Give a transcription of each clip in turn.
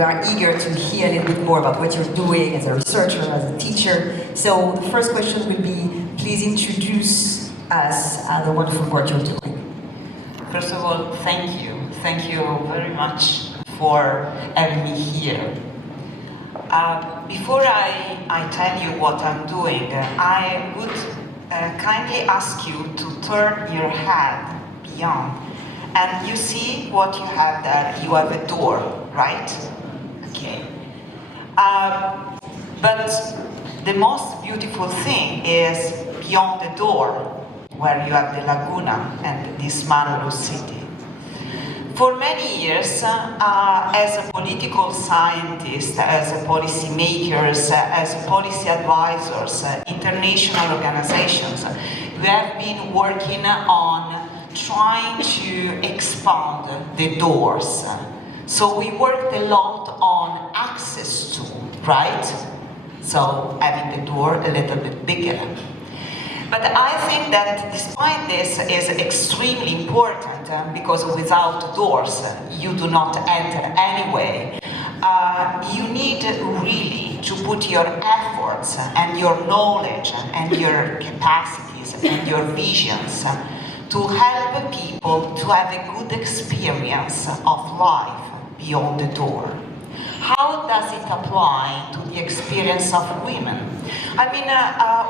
we are eager to hear a little bit more about what you're doing as a researcher, as a teacher. So the first question will be, please introduce us the wonderful work you're doing. First of all, thank you. Thank you very much for having me here. Before I tell you what I'm doing, I would kindly ask you to turn your head beyond. And you see what you have there? You have a door, right? Okay. But the most beautiful thing is beyond the door, where you have the laguna and this marvelous city. For many years, as a political scientist, as a policymakers, as policy advisors, international organizations, we have been working on trying to expand the doors. So we worked a lot on access to, right? So having the door a little bit bigger. But I think that despite this is extremely important because without doors you do not enter anyway. You need really to put your efforts and your knowledge and your capacities and your visions to help people to have a good experience of life beyond the door. How does it apply to the experience of women? I mean,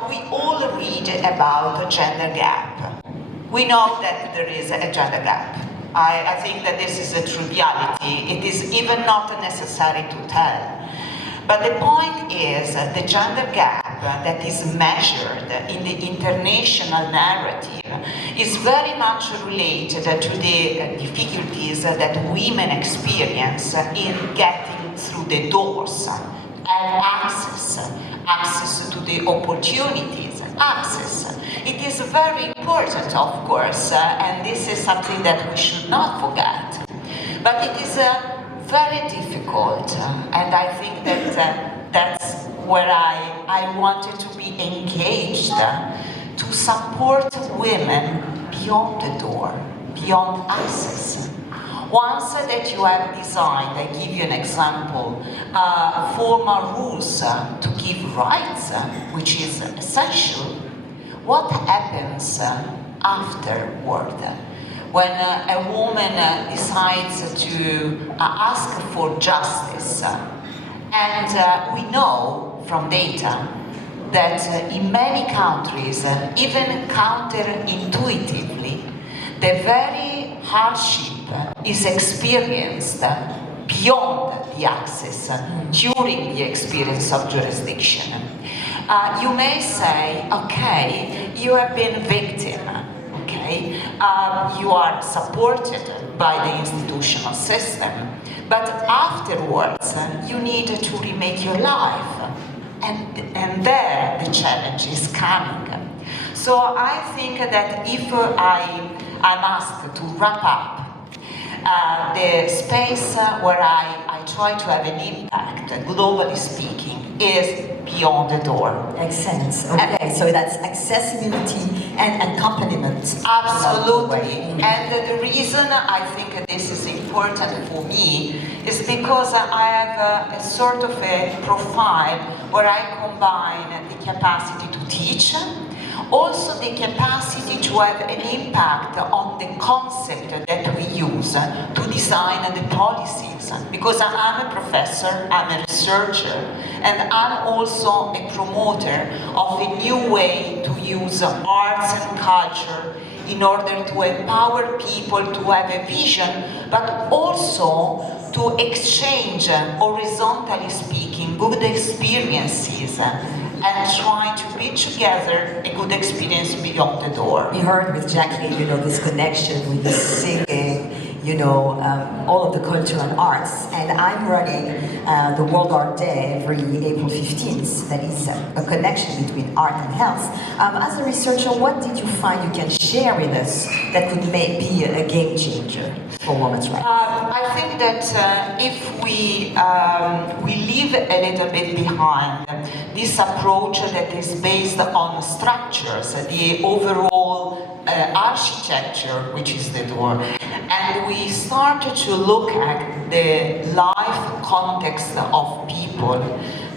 we all read about a gender gap. We know that there is a gender gap. I think that this is a triviality. It is even not necessary to tell. But the point is the gender gap that is measured in the international narrative is very much related to the difficulties that women experience in getting through the doors and access to the opportunities, access. It is very important, of course, and this is something that we should not forget. But it is very difficult, and I think that that's where I wanted to be engaged to support women beyond the door, beyond access. Once that you have designed, I give you an example, formal rules to give rights, which is essential, what happens afterward? When a woman decides to ask for justice, and we know from data that in many countries, even counterintuitively, the very hardship is experienced beyond the access, during the experience of jurisdiction. You may say, okay, you have been victim, okay, you are supported by the institutional system, but afterwards you need to remake your life, and there the challenge is coming. So I think that if I'm asked to wrap up the space where I try to have an impact, globally speaking, is beyond the door. Makes sense. Okay, so that's accessibility and accompaniment. Absolutely. And the reason I think this is important for me is because I have a sort of a profile where I combine the capacity to teach, also the capacity to have an impact on the concept that we use to design the policies. Because I'm a professor, I'm a researcher, and I'm also a promoter of a new way to use arts and culture in order to empower people to have a vision, but also to exchange, horizontally speaking, good experiences and try to be together a good experience beyond the door. We heard with Jacqueline, this connection with the singing, all of the culture and arts. And I'm running the World Art Day every April 15th. That is a connection between art and health. As a researcher, what did you find you can share with us that could be a game changer for women's rights? I think that if we live leave a little bit behind this approach that is based on structures, the overall architecture, which is the door, and we started to look at the life context of people,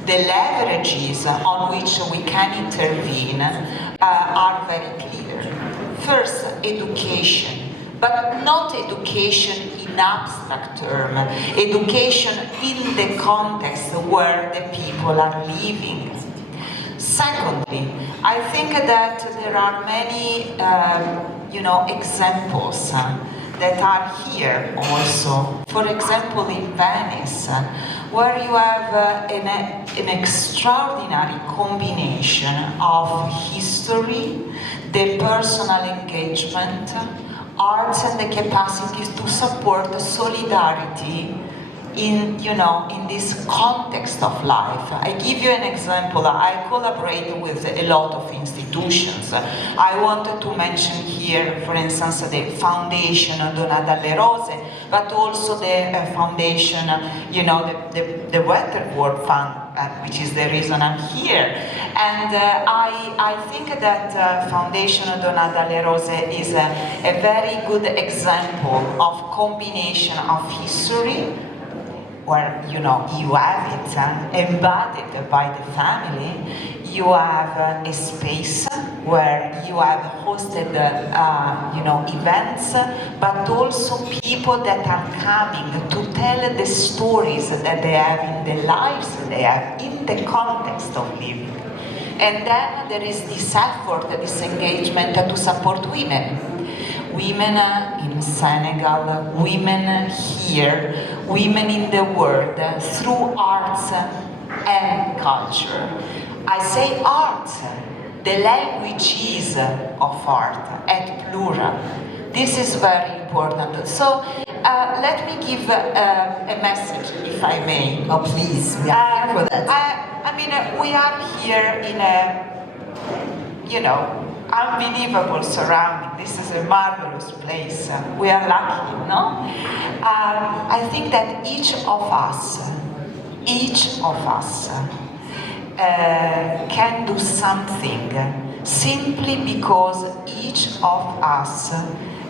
the leverages on which we can intervene are very clear. First, education, but not education in abstract term, education in the context where the people are living. Secondly, I think that there are many, examples that are here also. For example, in Venice, where you have an extraordinary combination of history, the personal engagement, arts, and the capacity to support solidarity in this context of life. I give you an example. I collaborate with a lot of institutions. I wanted to mention here, for instance, the Foundation Donna dalle Rose, but also the foundation, the Weather World Fund, which is the reason I'm here. And I think that Foundation Donna dalle Rose is a very good example of combination of history, where you have it embodied by the family. You have a space where you have hosted events, but also people that are coming to tell the stories that they have in the lives they have in the context of living. And then there is this effort, this engagement to support women. Women in Senegal, women here, women in the world, through arts and culture. I say art, the languages of art, at plural. This is very important. So let me give a message, if I may. Oh, please, we are here for that. We are here in a, unbelievable surrounding. This is a marvelous place. We are lucky, no? I think that each of us can do something simply because each of us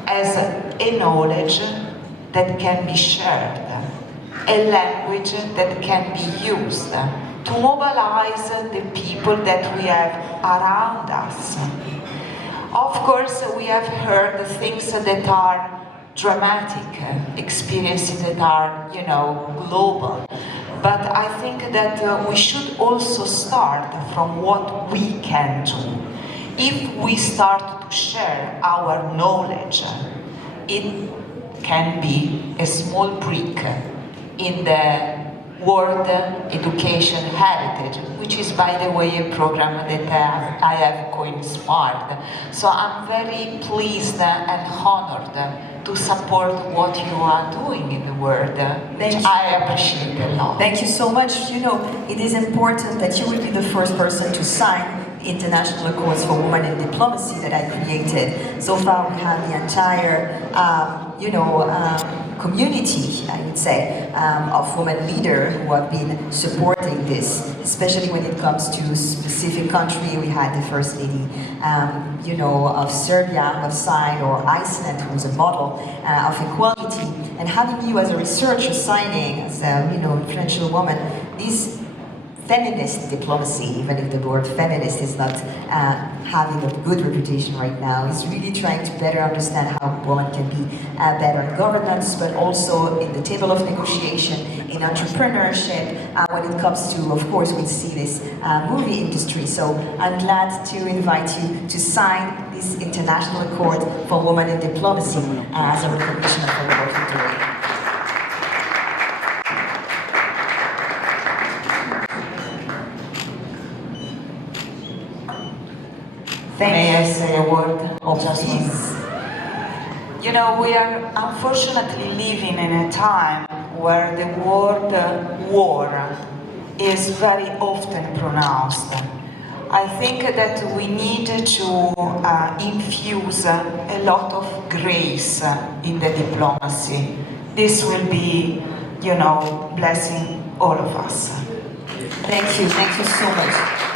has a knowledge that can be shared, a language that can be used to mobilize the people that we have around us. Of course, we have heard things that are dramatic, experiences that are, global. But I think that we should also start from what we can do. If we start to share our knowledge, it can be a small brick in the World Education Heritage, which is, by the way, a program that I have co-inspired. So I'm very pleased and honored to support what you are doing in the world, which I appreciate a lot. Thank you so much. It is important that you will be the first person to sign International Accords for Women in Diplomacy that I created. So far we have the entire, community, I would say, of women leaders who have been supporting this, especially when it comes to specific country. We had the First Lady, of Serbia who have signed, or Iceland, who is a model of equality. And having you as a researcher signing, as a influential woman, this feminist diplomacy, even if the word feminist is not having a good reputation right now, is really trying to better understand how women can be better in governance, but also in the table of negotiation, in entrepreneurship, when it comes to, of course, we see this movie industry. So I'm glad to invite you to sign this International Accord for Women in Diplomacy as a recognition of the work you're doing. May I say a word? Just please. We are unfortunately living in a time where the word war is very often pronounced. I think that we need to infuse a lot of grace in the diplomacy. This will be, blessing all of us. Thank you so much.